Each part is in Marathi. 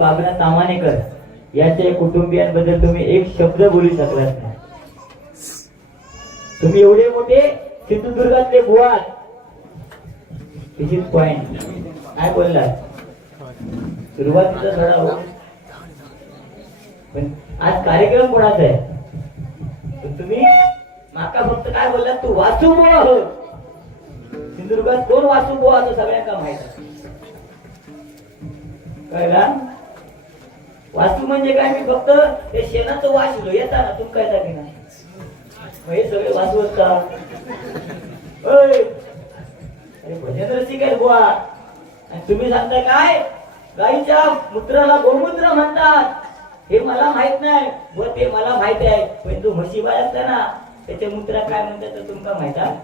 बाबना सामानेकर यांच्या कुटुंबियांबद्दल तुम्ही एक शब्द बोलू शकलात नाही तुम्ही एवढे मोठे सिंधुदुर्गातले बुवा पॉइंट काय बोलला सुरुवातीचा थोडा हो. पण आज कार्यक्रम कोणाचा आहे? तुम्ही माका फक्त काय बोललात? तू वाचू बुवा हो. सिंधुदुर्गात कोण वाचू बुवा असं सगळ्यांना माहीत कळला? वास्तू म्हणजे काय? मी फक्त ते शेणाचं वाचलो येता ना काय जागी नाही. हे सगळे वाचू असता अरे भजन सिंग आहे बुवा. आणि तुम्ही सांगताय काय? गाईच्या मूत्राला गोमूत्र म्हणतात. हे मला माहीत नाही. व ते मला माहीत आहे. पण जो म्हशीबाई असता ना त्याच्या मूत्रा काय म्हणतात तर तुमका माहीत आहे?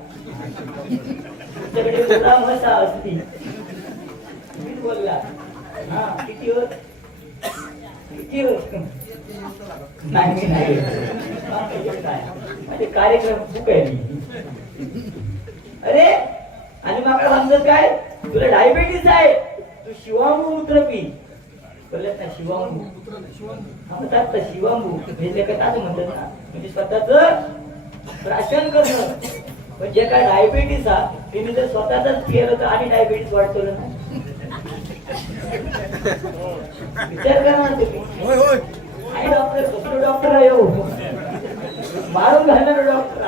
तुमच्याकडे मूत्रा म्हसा असती. बोलला. हा किती किती होत? नाही नाही म्हणजे कार्यक्रम खूप आहे. मी अरे आणि मला समजत काय? तुला डायबिटीस आहे. तू शिवांबू मूत्र पी. बोलत ना शिवांबू. हा म्हणतात ना शिवांबू. हे काय असं म्हणतात ना म्हणजे स्वतःच प्राशन करणं. पण जे काय डायबिटीस हा तिने जर स्वतःच केलं तर आणि डायबिटीस वाढतो ना. विचार करा तुम्ही होय. होय आई डॉक्टर कसलो डॉक्टर आहे हो मारून घालणार डॉक्टर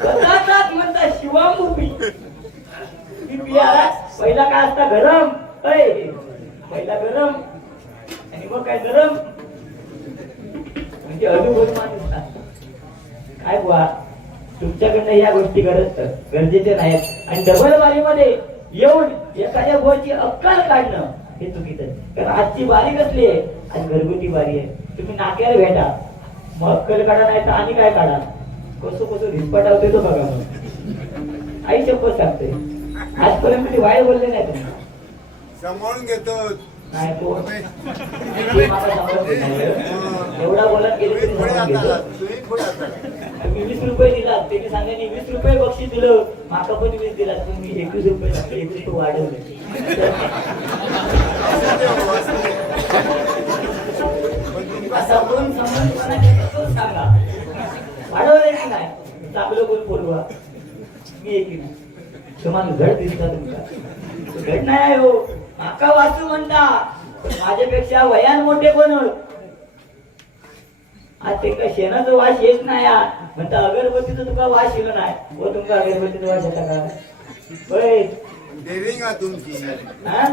कदाचात म्हणता शिवा पी पहिला काय असता गरम अय पहिला गरम आणि मग काय गरम म्हणजे अनुभव माणूस काय बुवा तुमच्याकडनं या गोष्टी गरज गरजेचे नाहीत आणि डबल बारीमध्ये येऊन एखाद्या गोष्टी अक्कल काढणं हे चुकीचं आहे. कारण आजची बारी कसली आहे? आणि घरगुती बारी आहे. तुम्ही नाक्याला भेटा. मग अक्कल काढा नाही तर आणि काय काढा? कसं कसं रिस्पटावते तो बघा मग. आई शपथ सांगते आजपर्यंत ती वाईट बोलले नाही तुम्ही. सांभाळून घेतो नाही तो. एवढा बोलत गेले तुम्ही वीस रुपये दिलात त्यांनी सांगितले वीस रुपये बक्षीस दिलं. माका पण वीस दिलात तुम्ही एकवीस रुपये टाकले एकवीस रुपये वाढवले. असा कोण तो सांगा. वाढवले की नाही चांगलं कोण बोलवा? मी एकी नाही. तुम्हाला घड दिसता तुमचा. घड नाही आहे हो. माका वाचू म्हणता माझ्यापेक्षा वयान मोठे कोण आज ते का शेणाचा वास येत नाही. म्हणता अगरबत्तीचा तुका वास येलो नाही. हो तुमका अगरबत्तीचा वास येता का होय. तुमची. हा?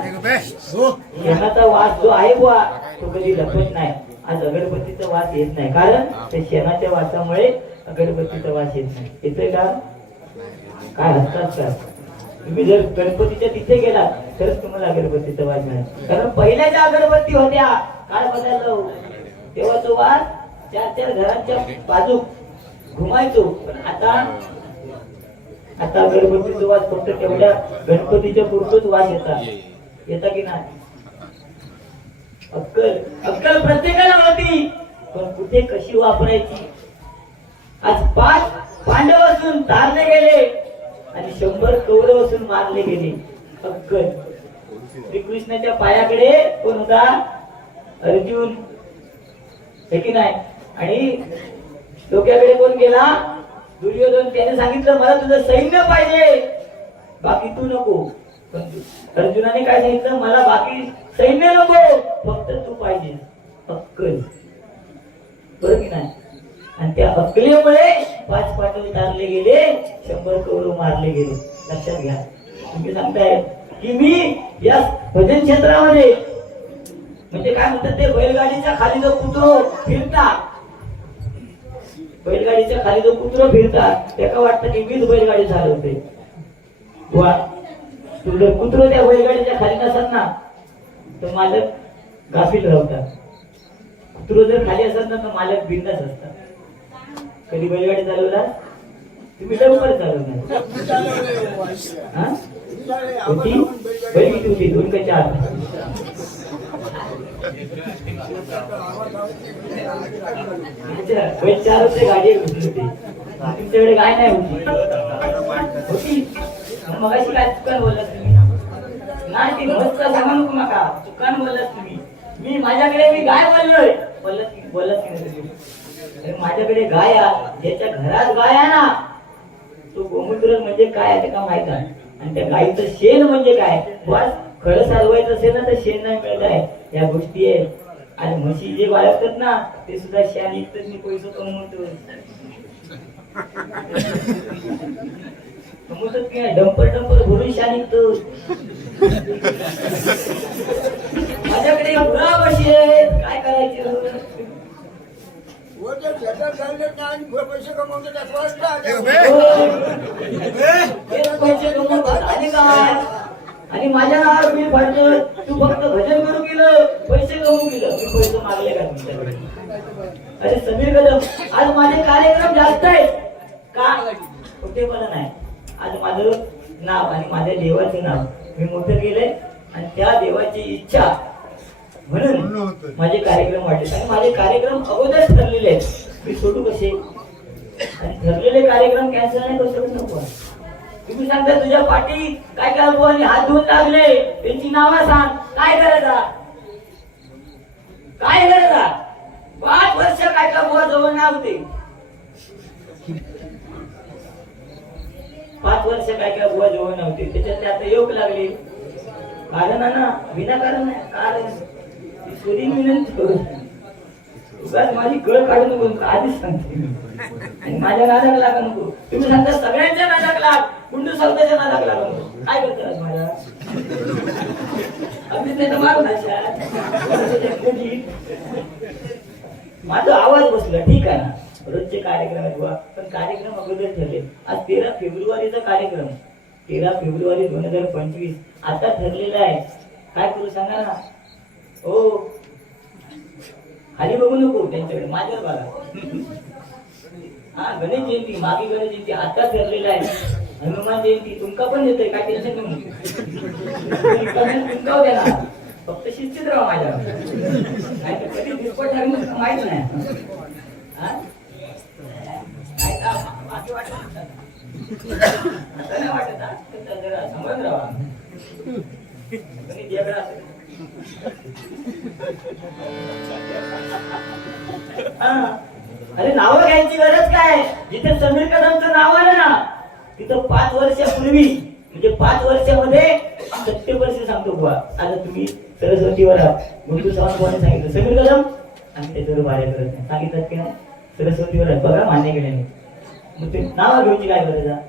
शेणाचा वास जो आहे बुवा तो कधी लपत नाही. आज अगरबत्तीचा वास येत नाही. कारण त्या शेणाच्या वासामुळे अगरबत्तीचा वास येत नाही. येतोय का? काय हसतात का? तुम्ही जर गणपतीच्या तिथे गेलात तरच तुम्हाला अगरबत्तीचा वास मिळेल कारण पहिल्या ज्या अगरबत्ती होत्या. काय बदललो तेव्हा तो वास चार चार घरांच्या बाजू घुमायचो. पण आता आता अगरबत्तीचा वास फक्त तेवढ्या गणपतीच्या पुरतोच वास येतात येता की नाही? अक्कल. अक्कल प्रत्येकाला होती पण कुठे कशी वापरायची? आज पाच पांडव असून तारले गेले आणि शंभर कौरव असून मारले गेले. अक्कल. श्रीकृष्णाच्या पायाकडे कोण होता? अर्जुन. हे की नाही? आणि डोक्याकडे कोण गेला? दुर्योधन. त्याने सांगितलं मला तुझं सैन्य पाहिजे. बाकी तू नको. अर्जुनाने काय सांगितलं? मला बाकी सैन्य नको. फक्त तू पाहिजे. अक्कल. बरं की नाही? आणि त्या अक्कलेमुळे पाच पाठव तारले गेले शंभर कौरव मारले गेले. लक्षात घ्या. तुम्ही सांगताय की मी या भजन क्षेत्रामध्ये म्हणजे काय म्हणतात ते बैलगाडीच्या खाली जो कुत्रो फिरता बैलगाडीच्या खाली जो कुत्रो फिरतात त्याला वाटतं की मीच बैलगाडी चालवते वा कुत्रो त्या बैलगाडीच्या खाली नसत ना तर मालक घासील राहतात. कुत्रो जर खाली असत ना तर मालक बिंदास असतात. कधी बैलगाडी चालवला? तुम्ही लवकर चालवणार. कोणती? होती बैल किती होती? दोन का चार? चार होते गाडी होती. तुमच्याकडे काय नाही होती? होती? मग अशी काय चुकान बोलत तुम्ही? नाही ती मस्त सांगा नको नका चुकान बोलत तुम्ही. मी माझ्याकडे मी गाय बोललोय. बोलत बोलत की नाही तुम्ही? माझ्याकडे गाय आहे. ज्याच्या घरात गाय आहे ना तो गोमूत्र म्हणजे काय आहे ते का माहीत आहे आणि त्या गाईचं शेण म्हणजे काय? वास खरं चालवायचं असेल ना तर शेण नाही मिळत आहे. या गोष्टी आहे आणि म्हशी जे बाळगतात ना ते सुद्धा शेण इकतात मी पैसे कमवतो. कमवतात काय डंपर डंपर भरून शान निघतो माझ्याकडे म्हशी आहेत. काय करायचं? पैसे कमवतो आणि माझ्या नावावर बिल फाडलं तू फक्त भजन करू केलं पैसे कमवून केलं मी पैसे मागले का अरे समीर कदम आज माझे कार्यक्रम जास्त आहेत. का? कुठे पण नाही. आज माझं नाव आणि माझ्या देवाचं नाव मी मोठं केलंय. आणि त्या देवाची इच्छा म्हणून माझे कार्यक्रम वाढले. आणि माझे कार्यक्रम अगोदरच ठरलेले आहेत. मी सोडू कसे? आणि ठरलेले कार्यक्रम कॅन्सल नाही करू शकत नको तुम्ही सांगता तुझ्या पाठी काय काय आणि हात धुवून लागले. त्यांची नावं सांग. काय करायचा? काय करायचा? पाच वर्ष काय काय बुवा जवळ नाव होते. पाच वर्ष काय काय बुवा जवळ नव्हते त्याच्यातले आता योग लागले. कारण ना विनाकारण नाही कारण विनंती माझी गळ काढू नको आधीच सांगते. आणि माझ्या नादाला लागा नको. तुम्ही सांगता सगळ्यांच्या नादाक लाग. कुंडू स्वतःच्या नादाक लागा नको. काय करतात माझ्या? अगदी नाही तर माझा आवाज बसला. ठीक आहे ना? रोजचे कार्यक्रम आहे बुवा. पण कार्यक्रम अगोदर ठरले. आज तेरा फेब्रुवारीचा कार्यक्रम. तेरा फेब्रुवारी दोन हजार पंचवीस. आता ठरलेला आहे. काय करू सांगा ना? हो. खाली बघू नको त्यांच्याकडे माझ्यावर बघा. हा गणेश जयंती मागे गणेश जयंती आताच ठरलेलं आहे. हनुमान जयंती तुमका पण देतोय काय टेन्शन नाही तुमका द्या ना फक्त शिस्तीत राहा माझ्या नाही तर कधी दुप्पट ठरलं माहीत नाही. वाटत वाटत समज राहा. अरे नाव घ्यायची गरज काय? जिथे समीर कदमचं नाव आलं ना तिथं पाच वर्षापूर्वी म्हणजे पाच वर्षामध्ये सत्य वर्ष सांगतो बुवा. आता तुम्ही सरस्वतीवर गुंतू सावंतवाने सांगितलं? समीर कदम? आणि त्याच्यावर बाहेर करत नाही. सांगितलं की नाही? सरस्वतीवर बघा मान्य केले नाही मग ते नाव घेऊची काय गरज आहे?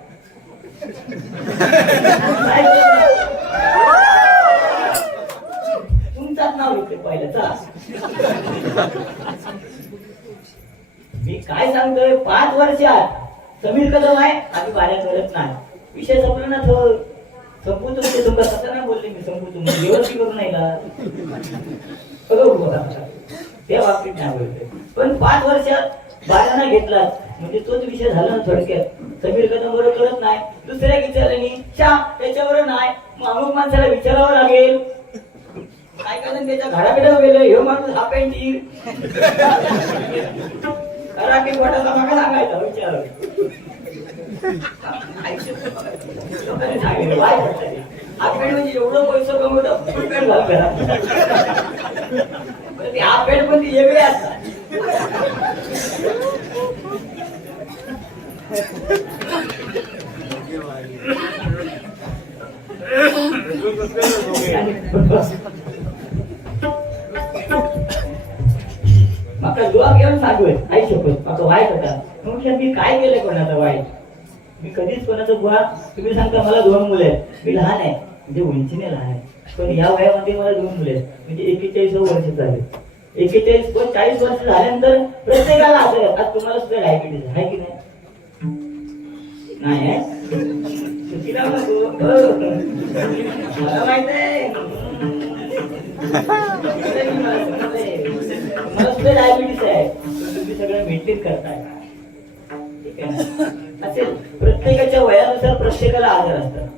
तुमचाच नाव घेतलं पहिलं चला. मी काय सांगतोय पाच वर्षात समीर कदम आहे आम्ही बाऱ्या करत नाही. विषय संपला ना थोड संपू तुमचे तुमका कसं नाही बोलले मी संपू तुम्ही. व्यवस्थित करू नाही का? बघू बघा त्या बाबतीत नाही बोलतोय पण पाच वर्षात बाऱ्याना घेतला म्हणजे तोच विषय झाला ना थोडक्यात. समीर कदम बरोबर करत नाही. दुसऱ्या विचाराने शा त्याच्यावर नाही. मग अमुक माणसाला विचारावं लागेल. काय कारण त्याच्या घराकडे गेलं हे माणूस हा मागा सांगायचा विचार. पॅन्ट म्हणजे एवढं पैसे कमवतं फुल पॅन्ट घाल घरात. पण ते हाफ पॅन्ट पण ती वेगळे असतात. दुआ घेऊन सांगूय आई शपथ. माका वाईट होता म्हटलं मी काय केलंय कोणाचं वाईट मी कधीच कोणाचं बुवा तुम्ही सांगता मला दोन मुलं आहेत. मी लहान आहे. म्हणजे उंचीने लहान आहे. पण या वयामध्ये मला दोन मुलं आहेत. म्हणजे एकेचाळीस वर्ष झाले. एकेचाळीस पण चाळीस वर्ष झाल्यानंतर प्रत्येकाला आहे. आज तुम्हाला सुद्धा डायबिटीस आहे की नाही? नाही माहीत आहे. मला सुद्धा डायबिटीस आहे. तुम्ही सगळं मेंटेन करताय. ठीक आहे प्रत्येकाच्या वयानुसार प्रत्येकाला आजार असतात.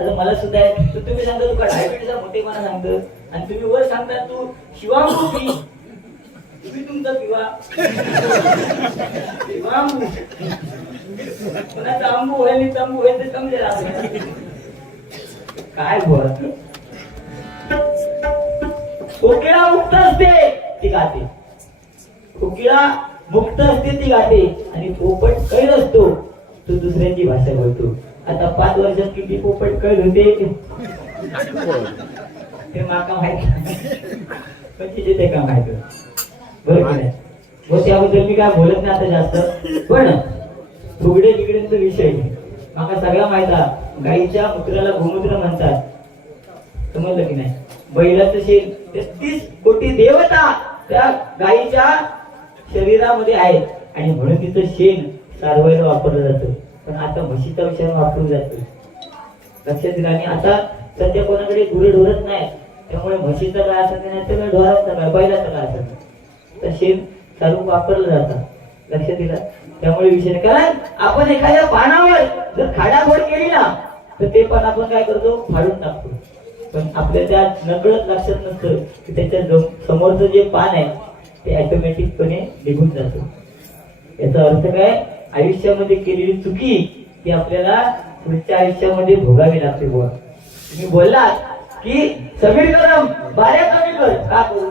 आता मला सुद्धा आहे. तर तुम्ही सांगता तुका डायबिटीसचा मोठेपणा सांगतो. आणि तुम्ही वर सांगता तू शिवांबू पी तुम्ही तुमचा पिवा. शिवांबू कोणाचा आंबू होईल तांबू होईल ते समजेल काय बोल कोकिळा उठत असते ती गाते. कोकिळा मुक्त असते ती गाते आणि पोपट कैद असतो तो दुसऱ्यांची भाषा बोलतो. आता पाच वर्षात किती पोपट कैद होते? ते माका माहीत ते का माहीत? बरोबर की मग त्याबद्दल मी काय बोलत नाही आता जास्त. पण फुगडे बिगड्यांचा विषय. माका सगळा माहीत गाईच्या मूत्राला गोमूत्र म्हणतात. समजलं की नाही? बैलाचं शेण तेहतीस कोटी देवता त्या गाईच्या शरीरामध्ये आहेत. आणि म्हणून तिचं शेण सारवायला वापरलं जातं. पण आता म्हशीचा विषय वापरून जातो लक्षात दिलं? आणि आता सध्या कोणाकडे गुरे ढोरत नाही. त्यामुळे म्हशीचं काय असत नाही तर ढोराचं काय बैलाचं काय असत तर. शेण चालू वापरलं जातं. लक्षात दिलं? त्यामुळे विषय कारण आपण एखाद्या पानावर जर खाडाफोड केली ना तर ते पण आपण काय करतो? फाडून टाकतो. पण आपल्या त्या नकळत लक्षात नसतं की त्याच्या समोरचं जे पान आहे ते ऑटोमॅटिकपणे निघून जातं. याचा अर्थ काय? आयुष्यामध्ये केलेली चुकी ती आपल्याला पुढच्या आयुष्यामध्ये भोगावी लागते बोला तुम्ही बोललात की समीर गरम बाऱ्या कमी कर. का करू?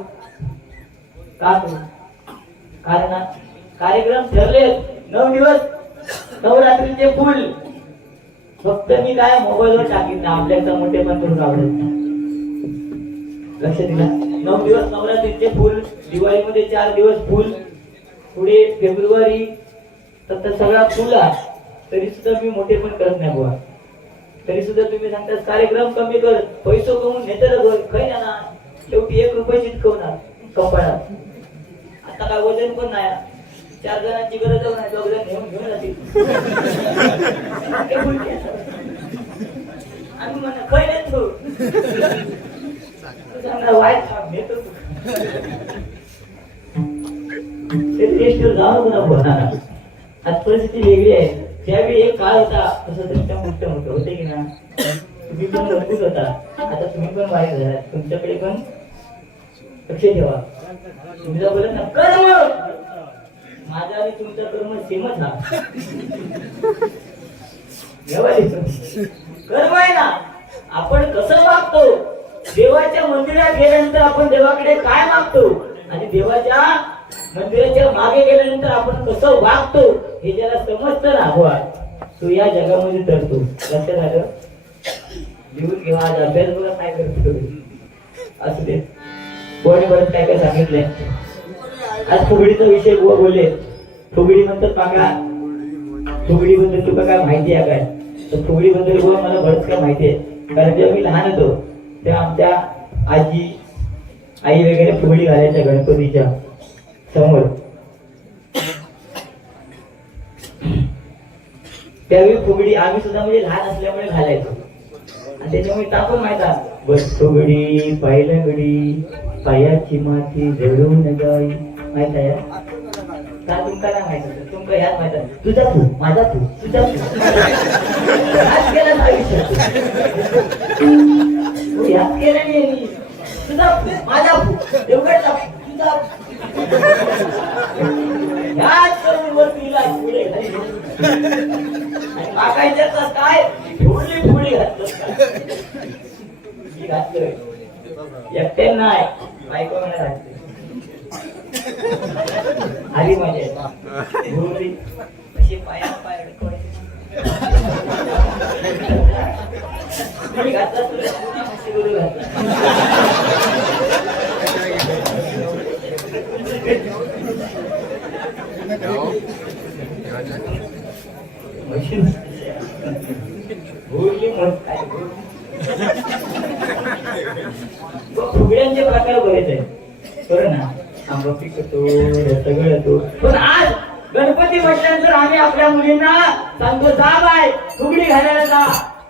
का करू? कारण ना, कार्यक्रम ठरले नऊ दिवस. नवरात्रीचे फुल. फक्त मी काय मोबाईलवर टाकीन ना आपल्याचा मोठे पण करून आवडत नाही. लक्ष दिला. नऊ दिवस नवरात्रीचे फुल दिवाळीमध्ये चार दिवस फुल पुढे फेब्रुवारी तर सगळा फुल आहे. तरी सुद्धा मी मोठे पण करत नाही बुवा. तरी सुद्धा तुम्ही सांगता कार्यक्रम कमी कर पैसे कमवून नेतर घर जाणार ना. शेवटी एक रुपये जितकवणार कपाळात. आता काय वजन पण नाही. चार जणांची गरज नाही दोघ जण घेऊन घेऊन जातील. आम्ही म्हणा नेतो तू. सांगणार वाईट काम नेतो तू. ते टेस्टवर जाऊन पुन्हा बोलणार आज परिस्थिती वेगळी आहे. त्यावेळी एक काळ होता तसं तुमच्या मोठं मोठं होते की ना. तुम्ही पण मजबूत होता. आता तुम्ही पण वाईट झालात. तुमच्याकडे पण लक्ष ठेवा. तुम्ही बोलत ना कर्म माझा आणि तुमचा कर्म सेमच हा. व्यवहारिक ना आपण कसं वागतो? देवाच्या मंदिरात गेल्यानंतर आपण देवाकडे काय मागतो आणि देवाच्या मंदिराच्या मागे गेल्यानंतर आपण कसं वागतो? हे ज्याला समजतं ना बुवा तो या जगामध्ये तरतो लक्षात आलं लिहून घेवा आज अभ्यास बघा काय करतो असू दे. कोणी परत काय काय सांगितलंय? आज फुगडीचा विषय बोलले. फुगडी म्हणतात काका फुगडी बद्दल तुका काय माहिती आहे काय? तर फुगडी बद्दल मला बरंच काय माहिती आहे. कारण जेव्हा मी लहान होतो तेव्हा आमच्या आजी आई वगैरे फुगडी घालायच्या गणपतीच्या समोर. त्यावेळी फुगडी आम्ही सुद्धा म्हणजे लहान असल्यामुळे घालायचो. आणि त्याच्यामुळे तापण माहीत बस फुगडी पायलगडी पायाची माती जळून जाई. माहीत आहे? का तुमका नाही माहीत होतं? तुमका ह्याच माहीत तुझा फू माझा फू तुझा ह्याच केला आयुष्यात तू. ह्याच केला नाही तुझा माझा देवगडचा तुझा. ह्याच करून वर तिला पुढे मागायच्या काय? फुडली फुडी घातलं. एकट्यानं नाही. बायको म्हणा घातली आली मजा गुरुजी अशी पाय फुगड्यांचे प्रकार बरेच आहेत. बरं ना? आंबा पिकतो सगळं येतो पण आज गणपती म्हटल्यानंतर आम्ही आपल्या मुलींना सांगतो जा बाय फुगडी घालायला जा.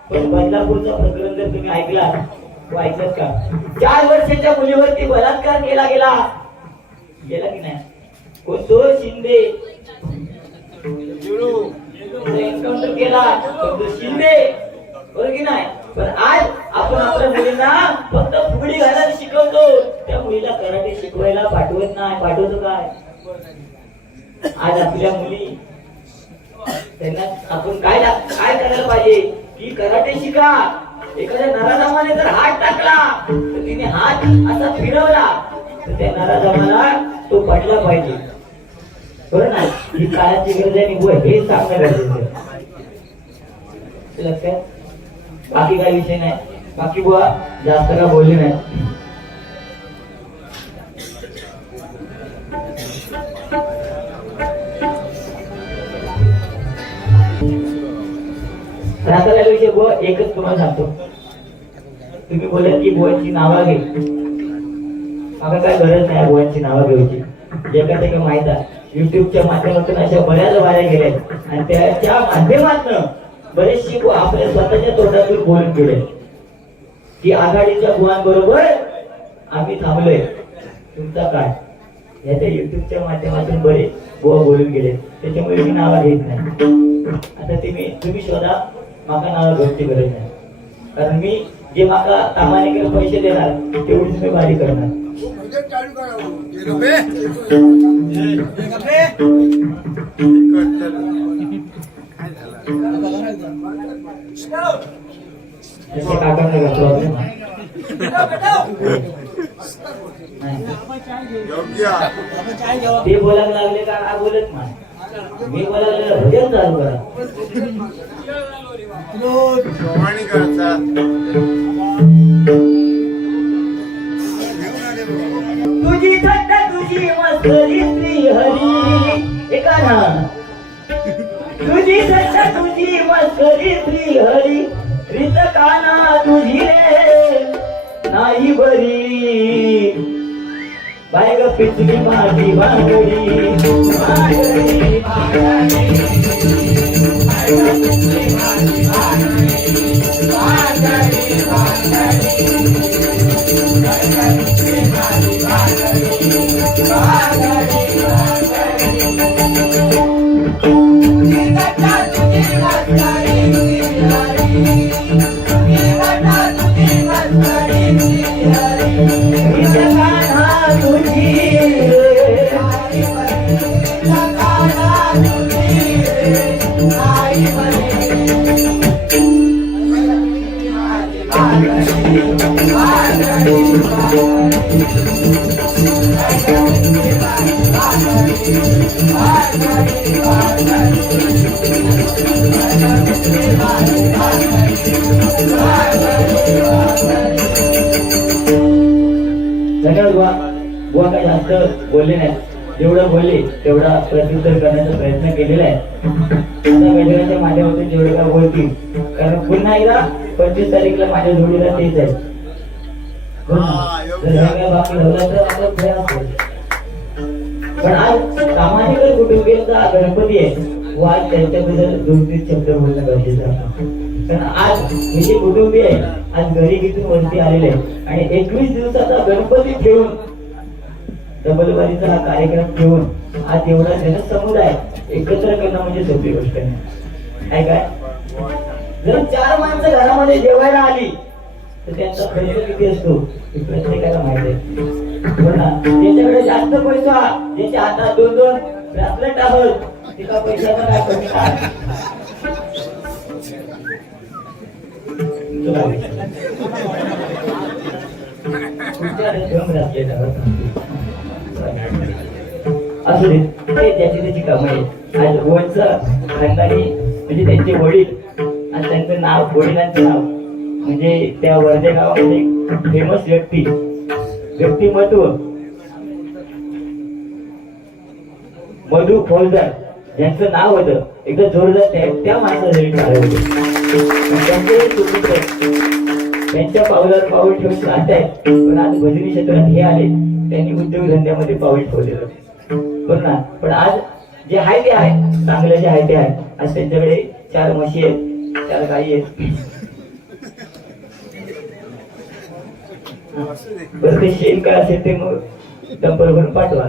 पण बदलापूरचा प्रकरण जर तुम्ही ऐकला तो ऐकत का? चार वर्षाच्या मुलीवरती बलात्कार केला गेला. गेला की नाही? कोणतो शिंदे. एन्काउंटर केला पण तो शिंदे. बरोबर की नाही? पण आज आपण आपल्या मुलींना फक्त फुगडी घालायला शिकवतो. त्या मुलीला कराटे शिकवायला पाठवत नाही. पाठवतो काय? आज आपल्या मुली त्यांना आपण काय काय करायला पाहिजे? की कराटे शिका. एखाद्या नराधमाने जर हात टाकला तर तिने हात असा फिरवला तर त्या नराधमाला तो पडला पाहिजे. बरं ना? ही काळाची गरज आहे आणि हे सांगणं गरजेचं लक्षात? बाकी काही विषय नाही. बाकी बुवा जास्त का बोलली नाही. विषय बुवा एकच तुम्हाला सांगतो. तुम्ही बोलत की बुवांची नावं घे. मला काय गरज नाही बुवांची नावं घ्यायची एका ते माहीत आहे. युट्यूबच्या माध्यमातून अशा बऱ्याच वाऱ्या गेल्या आणि त्याच्या माध्यमातून बरेचशी आपल्या स्वतःच्या तोंडातून बोलून गेले. की आघाडीच्या बुवांबरोबर आम्ही थांबलोय. तुमचा काय? याच्या युट्यूबच्या माध्यमातून बरे बुवा बोलून गेले. त्याच्यामुळे मी नावं घेत नाही. आता तुम्ही तुम्ही शोधा. माका नावं घ्यायची गरज नाही. कारण मी जे माका कामाने केलं पैसे देणार तेवढीच मी वारी करणार. चालू ते बोलायला लागले का हा बोलत नाही मी बोलायला लागलं, भजन चालू करा तुझी थट्ट तुझी मस्त हरी एका ना तुझी दशा तुझी मस्करी श्री हरी रित काना तुझी रे नाही बरी बाय ग पिचली माझी भांगडी भांगडी, भांगडी. बुवा. काही जास्त बोलले नाही. जेवढं बोलले तेवढा प्रत्युत्तर करण्याचा प्रयत्न केलेला आहे. आता गजराच्या माध्यमातून काय बोलतील. कारण पुन्हा एकदा पंचवीस तारीखला माझ्या जोडीला तेच आहे. पण आज सामाजिक कुटुंबियांचा गणपती आहे व आज त्यांच्याबद्दल दोन तीन शब्द बोलणं गरजेचं कारण आज हे जे कुटुंबीय आहे आज गरिबीतून वरती आलेले आहे आणि एकवीस दिवसाचा गणपती ठेवून डबलबारीचा हा कार्यक्रम ठेवून आज एवढा जनसमुदाय एकत्र करणं म्हणजे सोपी गोष्ट नाही काय काय जर चार माणसं घरामध्ये जेवायला आली तर त्यांचा खर्च किती असतो? हे प्रत्येकाला माहिती आहे. हो ना? ज्याच्याकडे जास्त पैसा. त्याच्या हातात दोन दोन ब्रॅसलेट आहोत तिला पैशाचा काय कमी असू दे. ते त्याची त्याची कमाई आज वंच खानदानी म्हणजे त्यांचे वडील. आणि त्यांचं नाव वडिलांचं नाव. म्हणजे त्या वर्धे गावामध्ये फेमस व्यक्ती. व्यक्तिमत्व. मधु फौजदार यांचं नाव होतं. एकदा जोरदार त्या माणसासाठी त्यांच्या पावलावर पाऊल ठेवून राहत आहेत. पण आज भजनी क्षेत्रात हे आले. त्यांनी उद्योगधंद्यामध्ये पाऊल ठेवलेलं बरं ना? पण आज जे आहे ते आहे चांगलं जे आहे ते आहे आज त्यांच्याकडे चार म्हशी आहेत चार गायी आहेत बरं ते शेण काय असेल ते मग डंपर भरून पाठवा.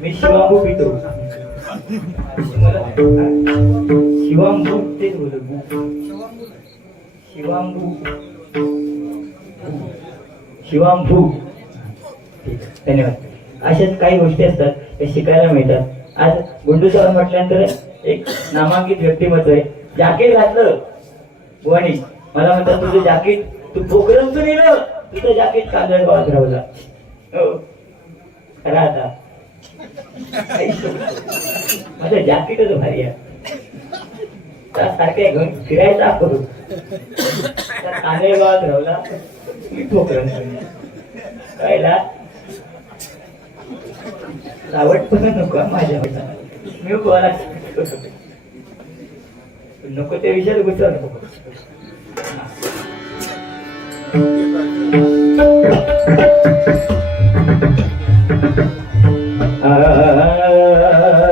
मी शिवांबू पितो. शिवांबू तेच बोलत शिवांबू. शिवांबू. धन्यवाद. अशाच काही गोष्टी असतात त्या शिकायला मिळतात. आज गुंडू सर म्हटल्यानंतर एक नामांकित व्यक्तिमत्व आहे. जॅकेट घातलं. बुवानी. मला म्हणतात तुझं जॅकेट तू पोखरण तू नेलं? तुझं जॅकेट कागद गावात हो. खरा आता. माझं जॅकेटच भारी आहे त्यासारख्या घेऊन फिरायचा करू त्या कांदळ राहला. मी ठोकरण कळला आवड पण नको माझ्या होता मी बोला नको त्या विषयात गुंतव नको. Ah.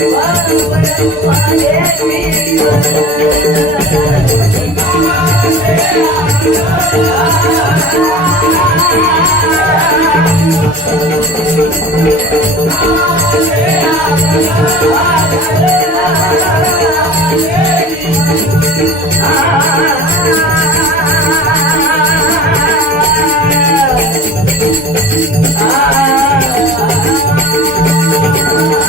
Ah I'm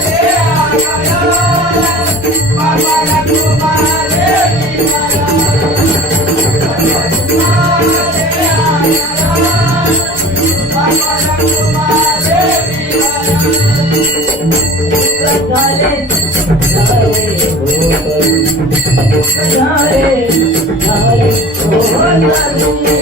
Oh, Thank you.